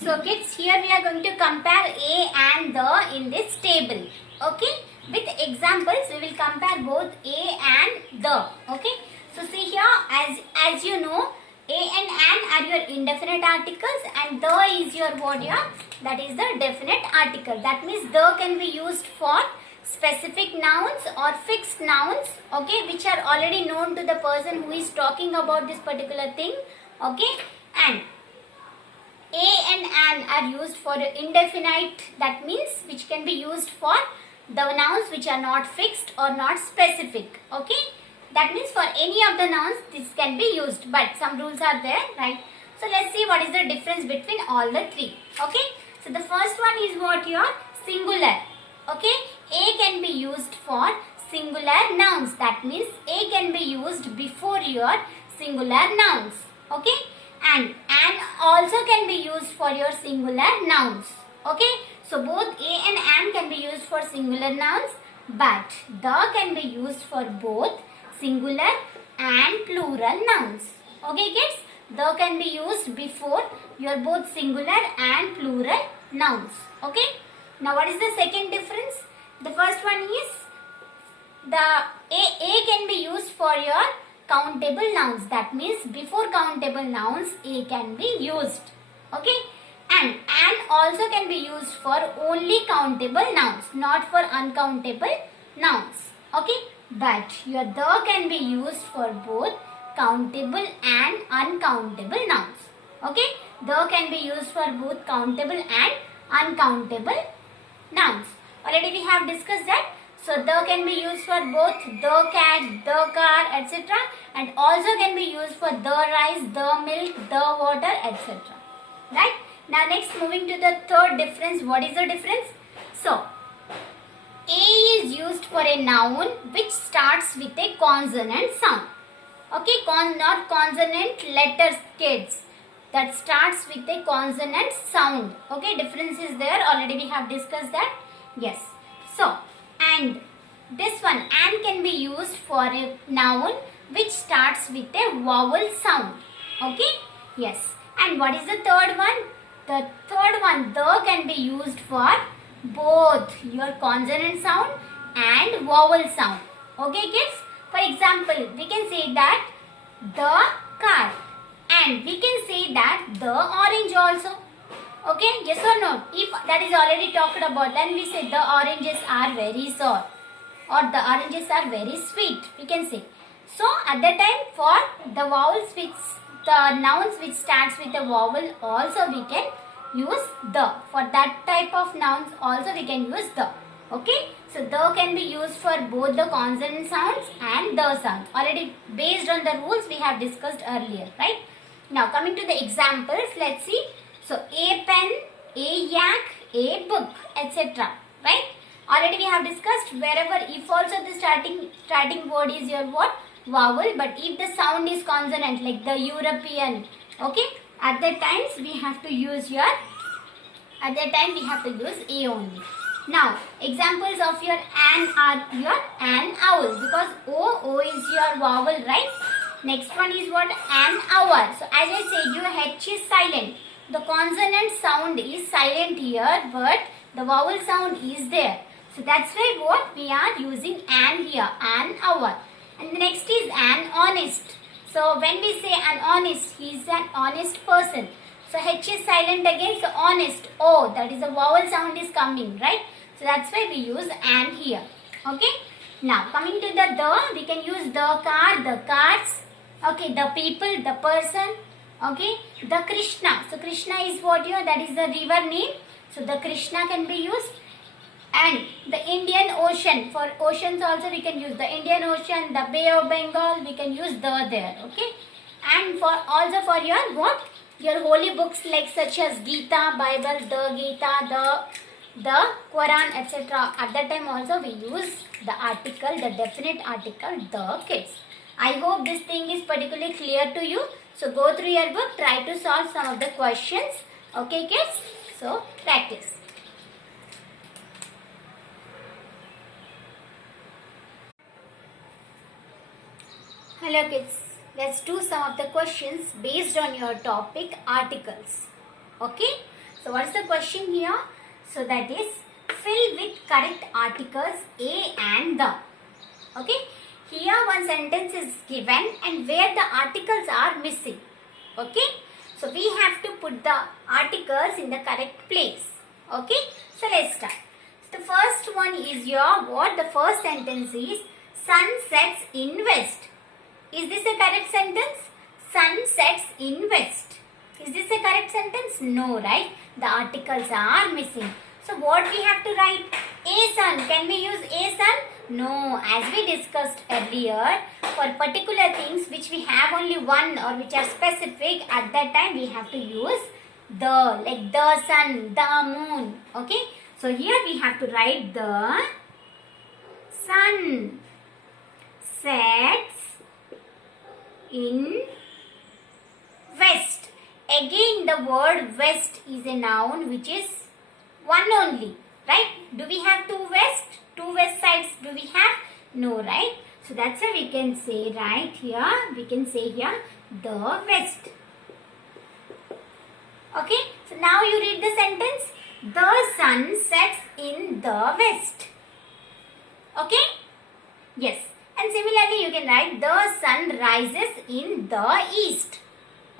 So kids, here we are going to compare a and the in this table. Okay, with examples we will compare both a and the. Okay, so see here, as you know, a and an are your indefinite articles and the is your what here, that is the definite article. That means the can be used for specific nouns or fixed nouns, okay, which are already known to the person who is talking about this particular thing. Okay, and a and an are used for indefinite, that means which can be used for the nouns which are not fixed or not specific. Okay, that means for any of the nouns this can be used, but some rules are there, right? So let's see what is the difference between all the three. Okay, so the first one is what, your singular. Okay, a can be used for singular nouns, that means a can be used before your singular nouns. Okay, and an also can be used for your singular nouns. Okay, so both a and an can be used for singular nouns, but the can be used for both singular and plural nouns. Okay kids, the can be used before your both singular and plural nouns. Okay, now what is the second difference? The first one is the a can be used for your countable nouns, that means before countable nouns a can be used. Okay, and an also can be used for only countable nouns, not for uncountable nouns. Okay, but your the can be used for both countable and uncountable nouns. Okay, the can be used for both countable and uncountable nouns. Already we have discussed that. So the can be used for both the cat, the car, etc. and also can be used for the rice, the milk, the water, etc. Right? Now next, moving to the third difference. What is the difference? So a is used for a noun which starts with a consonant sound. Okay, not consonant letters, kids. That starts with a consonant sound. Okay, difference is there. Already we have discussed that. Yes. So, and this one, and can be used for a noun which starts with a vowel sound. Okay, yes. And what is the third one? The third one, the can be used for both your consonant sound and vowel sound. Okay kids, for example we can say that the car, and we can say that the orange also. Okay, yes or no? If that is already talked about, then we say the oranges are very sour or the oranges are very sweet, we can say. So at that time, for the vowels which, the nouns which starts with a vowel, also we can use the. For that type of nouns also we can use the. Okay, so the can be used for both the consonant sounds and the sounds. Already based on the rules we have discussed earlier, right? Now coming to the examples, let's see. So a pen, a yak, a book, etc. Right? Already we have discussed, wherever if also the starting word is your what? Vowel, but if the sound is consonant like the European, okay, at that times we have to use your, at that time we have to use a only. Now examples of your an are your an owl, because o is your vowel, right? Next one is what? An hour. So as I said, your H is silent. The consonant sound is silent here, but the vowel sound is there. So that's why what we are using an here, an hour. And the next is an honest. So when we say an honest, he is an honest person. So H is silent again, so honest, O, that is the vowel sound is coming, right? So that's why we use an here. Okay. Now coming to the, we can use the car, the cards. Okay, the people, the person. Okay, the Krishna. So Krishna is what here? That is the river name. So the Krishna can be used. And the Indian Ocean. For oceans also we can use the Indian Ocean, the Bay of Bengal. We can use the there. Okay. And for also for your what? Your holy books like such as Gita, Bible, the Gita, the Quran, etc. At that time also we use the article, the definite article, the, kids. I hope this thing is particularly clear to you. So go through your book, try to solve some of the questions. Okay kids? So practice. Hello kids. let's do some of the questions based on your topic articles. Okay, so what's the question here? So that is, fill with correct articles a and the. Okay, here one sentence is given and where the articles are missing. Okay, so we have to put the articles in the correct place. Okay, so let's start. The first one is your what? The first sentence is sun sets in west. Is this a correct sentence? Sun sets in west. Is this a correct sentence? No, right? The articles are missing. So what we have to write? A sun. Can we use a sun? No. As we discussed earlier, for particular things which we have only one or which are specific, at that time we have to use the, like the sun, the moon. Okay. So here we have to write the sun sets in west. Again the word west is a noun which is one only, right? Do we have two west sides? Do we have? No, right? So that's why we can say right here, we can say here the west. Okay, so now you read the sentence. The sun sets in the west. Okay? Yes. And similarly you can write the sun rises in the east.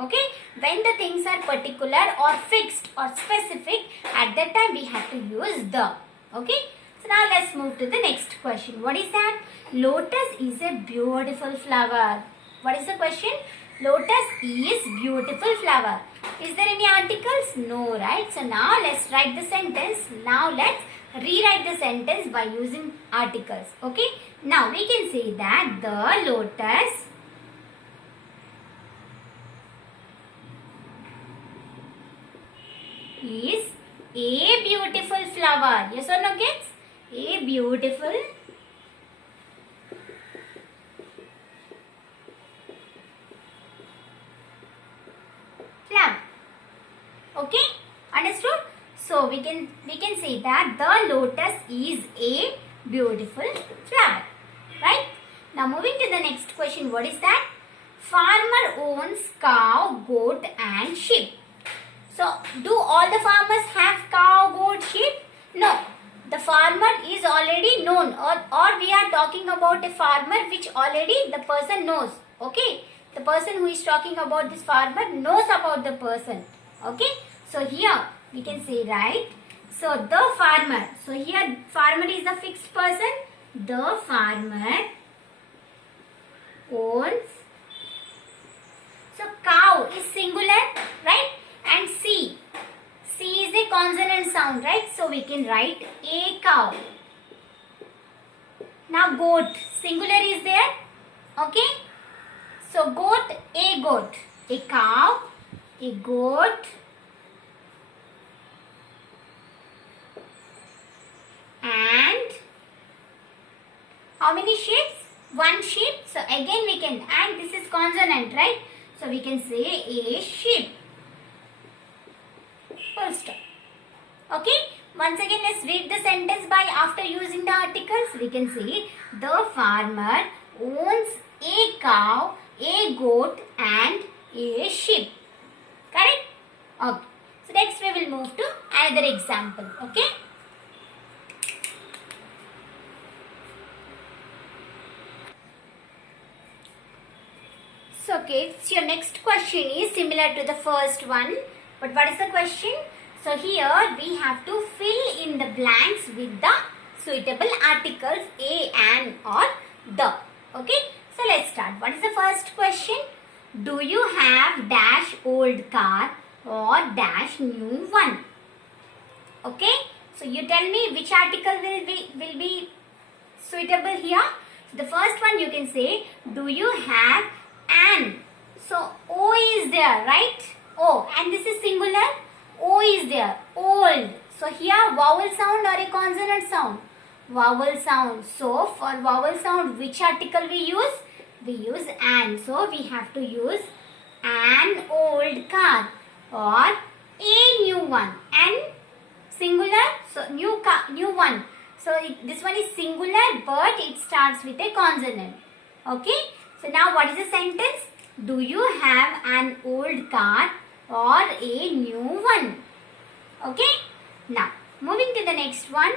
Okay? When the things are particular or fixed or specific, at that time we have to use the. Okay? So now let's move to the next question. What is that? Lotus is a beautiful flower. What is the question? Lotus is beautiful flower. Is there any articles? No, right? So now let's write the sentence. Now let's rewrite the sentence by using articles. Okay? Now we can say that the lotus is a beautiful flower. Yes or no, kids? A beautiful flower. Okay, understood? So we can say that the lotus is a beautiful flower, right? Now moving to the next question. What is that? Farmer owns cow, goat and sheep. So do all the farmers have cow, goat, sheep? No. The farmer is already known, or we are talking about a farmer which already the person knows. Okay, the person who is talking about this farmer knows about the person. Okay, so here we can say, right? So the farmer, so here farmer is a fixed person. The farmer owns, so cow is singular, right? And C is a consonant sound, right? So we can write a cow. Now goat, singular is there. Okay. So goat, a goat. A cow, a goat, and how many sheep? One sheep. So again we can, and this is consonant, right? So we can say a sheep. Full stop. Okay. Once again, let's read the sentence by after using the articles. We can say the farmer owns a cow, a goat and a sheep. Correct? Okay. So next we will move to another example. Okay. So kids, your next question is similar to the first one. But what is the question? So here we have to fill in the blanks with the suitable articles a, and or the. Okay. So let's start. What is the first question? Do you have dash old car or dash new one? Okay. So you tell me which article will be suitable here. So the first one you can say, do you have an? So O is there, right? O, and this is singular. O is there. Old. So here vowel sound or a consonant sound? Vowel sound. So for vowel sound, which article we use? We use an. So we have to use an old car or a new one. And singular. So new car, new one. So this one is singular, but it starts with a consonant. Okay. So now what is the sentence? Do you have an old car or a new one? Okay. Now, moving to the next one.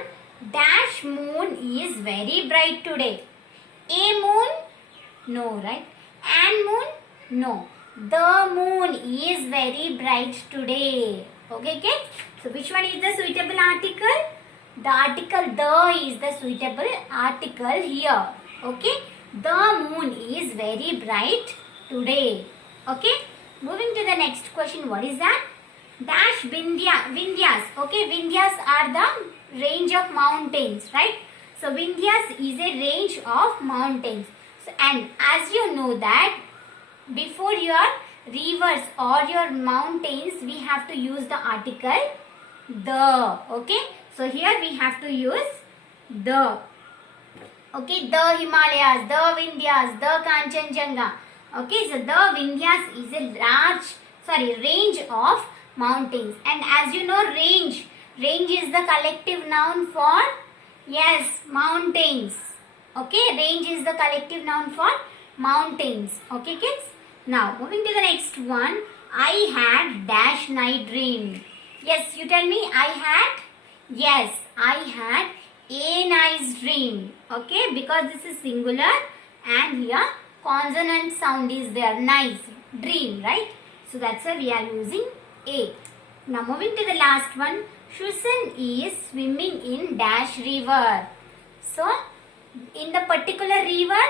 Dash moon is very bright today. A moon? No, right? An moon? No. The moon is very bright today. Okay, kids? So, which one is the suitable article? The article the is the suitable article here. Okay? The moon is very bright today. Okay? Moving to the next question. What is that? Dash Vindhyas. Okay, Vindhyas are the range of mountains, right? So, Vindhyas is a range of mountains. So, and as you know that before your rivers or your mountains, we have to use the article the. Okay, so here we have to use the. Okay, the Himalayas, the Vindhyas, the Kanchenjunga. Okay, so the Vindhyas is a range of mountains. And as you know, range is the collective noun for, yes, mountains. Okay, range is the collective noun for mountains. Okay, kids. Now, moving to the next one. I had dash night dream. Yes, you tell me. I had a nice dream. Okay, because this is singular and here consonant sound is there. Nice dream, right? So that's why we are using a. Now moving to the last one. Shusan is swimming in dash river. So in the particular river,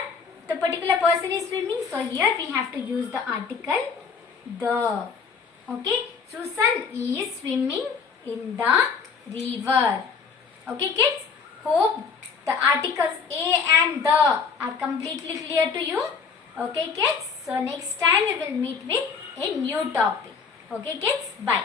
the particular person is swimming. So here we have to use the article the. Okay, Susan is swimming in the river. Okay, kids. Hope the articles a and the are completely clear to you. Okay, kids. So next time we will meet with a new topic. Okay, kids. Bye.